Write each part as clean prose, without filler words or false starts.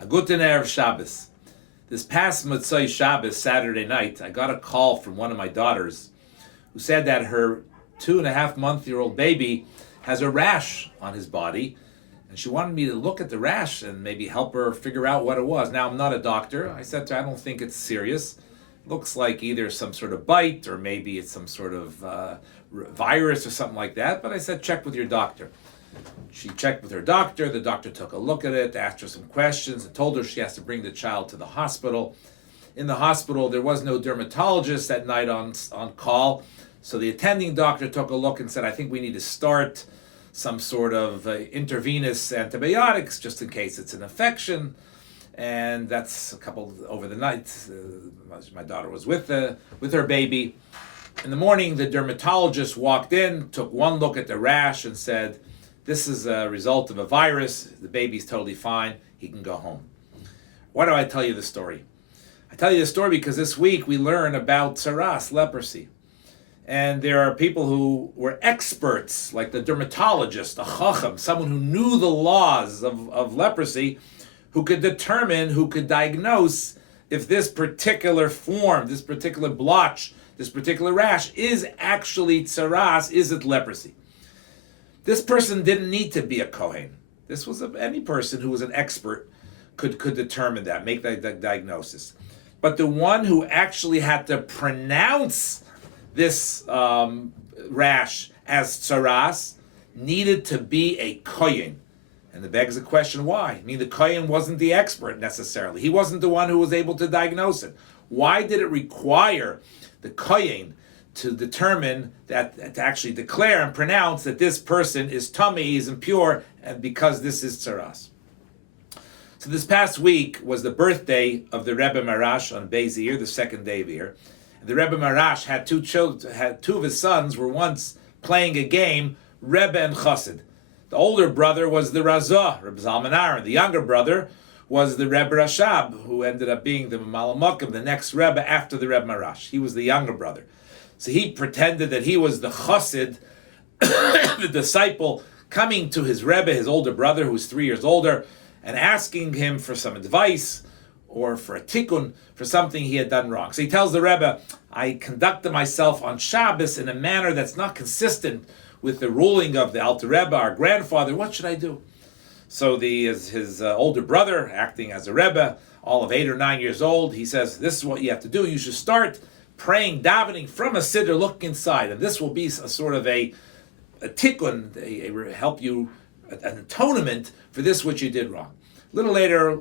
A guten Erev Shabbos. This past Motzei Shabbos, Saturday night, I got a call from one of my daughters who said that her 2.5-month-old baby has a rash on his body, and she wanted me to look at the rash and maybe help her figure out what it was. Now, I'm not a doctor. I said to her, I don't think it's serious. It looks like either some sort of bite or maybe it's some sort of virus or something like that, but I said, check with your doctor. She checked with her doctor. The doctor took a look at it, asked her some questions, and told her she has to bring the child to the hospital. In the hospital, there was no dermatologist that night on call, so the attending doctor took a look and said, I think we need to start some sort of intravenous antibiotics just in case it's an infection. And that's a couple over the night. My daughter was with her baby. In the morning, the dermatologist walked in, took one look at the rash and said, this is a result of a virus. The baby's totally fine. He can go home. Why do I tell you the story? I tell you the story because this week we learn about tsaras, leprosy. And there are people who were experts, like the dermatologist, the chacham, someone who knew the laws of leprosy, who could determine, who could diagnose if this particular form, this particular blotch, this particular rash is actually tsaras, is it leprosy? This person didn't need to be a Kohen. This was any person who was an expert could determine that, make that diagnosis. But the one who actually had to pronounce this rash as tsaras needed to be a Kohen. And it begs the question, why? I mean, the Kohen wasn't the expert necessarily. He wasn't the one who was able to diagnose it. Why did it require the Kohen to determine that, to actually declare and pronounce that this person is tummy, is impure, and because this is tsaras? So this past week was the birthday of the Rebbe Marash on Beis Iyar, the second day of Iyar. And the Rebbe Marash had two children, two of his sons were once playing a game, Rebbe and Chassid. The older brother was the Razah, Rebbe Zalman Aaron. The younger brother was the Rebbe Rashab, who ended up being the Mamala Makom, the next Rebbe after the Rebbe Marash. He was the younger brother. So he pretended that he was the chassid, the disciple, coming to his Rebbe, his older brother, who was 3 years older, and asking him for some advice or for a tikkun, for something he had done wrong. So he tells the Rebbe, I conducted myself on Shabbos in a manner that's not consistent with the ruling of the Alter Rebbe, our grandfather. What should I do? So his older brother, acting as a Rebbe, all of 8 or 9 years old, he says, this is what you have to do. You should start praying, davening from a siddur, looking inside, and this will be a sort of a tikkun, help you, an atonement for this which you did wrong. A little later,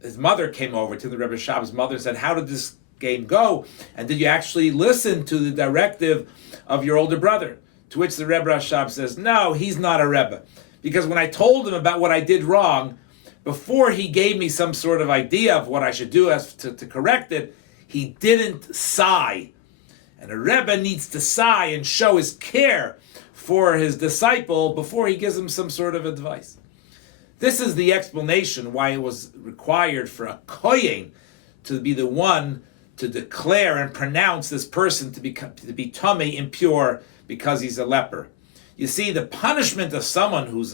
his mother came over to the Rebbe Shab's mother and said, how did this game go? And did you actually listen to the directive of your older brother? To which the Rebbe Rashab says, no, he's not a Rebbe. Because when I told him about what I did wrong, before he gave me some sort of idea of what I should do to correct it, he didn't sigh. And a Rebbe needs to sigh and show his care for his disciple before he gives him some sort of advice. This is the explanation why it was required for a Kohen to be the one to declare and pronounce this person to be tummy, impure, because he's a leper. You see, the punishment of someone who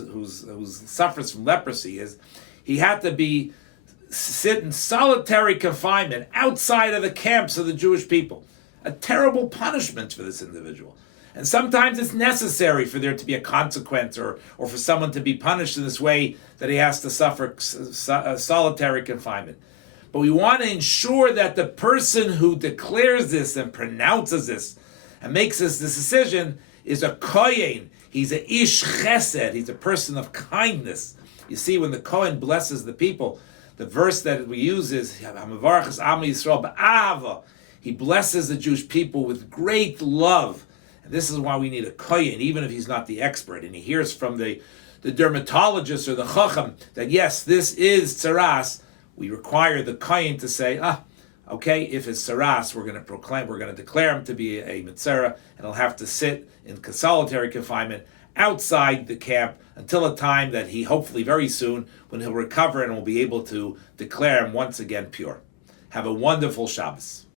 suffers from leprosy is he had to sit in solitary confinement outside of the camps of the Jewish people. A terrible punishment for this individual. And sometimes it's necessary for there to be a consequence or for someone to be punished in this way that he has to suffer solitary confinement. But we want to ensure that the person who declares this and pronounces this and makes this decision is a Kohen. He's a Ish Chesed. He's a person of kindness. You see, when the Kohen blesses the people, the verse that we use is HaMevarach Am Yisrael B'Ahava. He blesses the Jewish people with great love. And this is why we need a Kohen, even if he's not the expert. And he hears from the dermatologist or the Chacham that yes, this is tsaras. We require the Kohen to say, okay, if it's tsaras, we're going to declare him to be a mitzvah, and he'll have to sit in solitary confinement outside the camp until a time that he, hopefully very soon, when he'll recover and will be able to declare him once again pure. Have a wonderful Shabbos.